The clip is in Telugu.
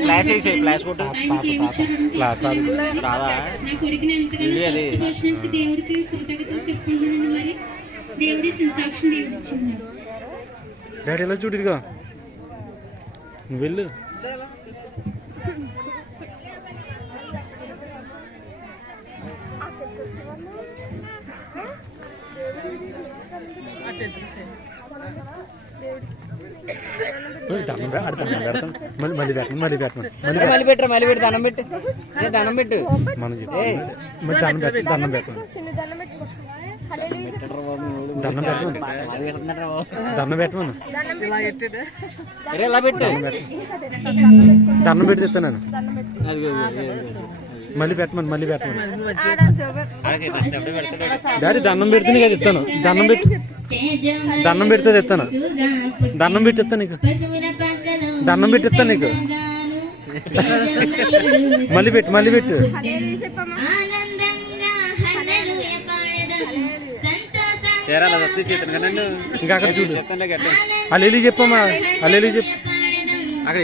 ఫ్లాష్ వేసే ఫ్లాష్ కొట్టు ఫ్లాష్ రాదా డాడీ ఎలా చూడుగా నువ్వు వెళ్ళు మళ్ళీ పెట్టు దండం పెట్టు దండం పెట్టు మనం దండం పెట్టు దండం పెట్టమను ఎలా పెట్టు దండం పెట్టి తెస్తాను మళ్ళీ పెట్టమను డాడీ దండం పెడితే కదా ఇస్తాను దండం పెడితే తెస్తాను దండం పెట్టిస్తాను నీకు దండం పెట్టిస్తాను నీకు మళ్ళీ పెట్టు ఇంకా అక్కడ చూడు అల్లెలి చెప్పమ్మా అల్లెలి చెప్పు అక్కడ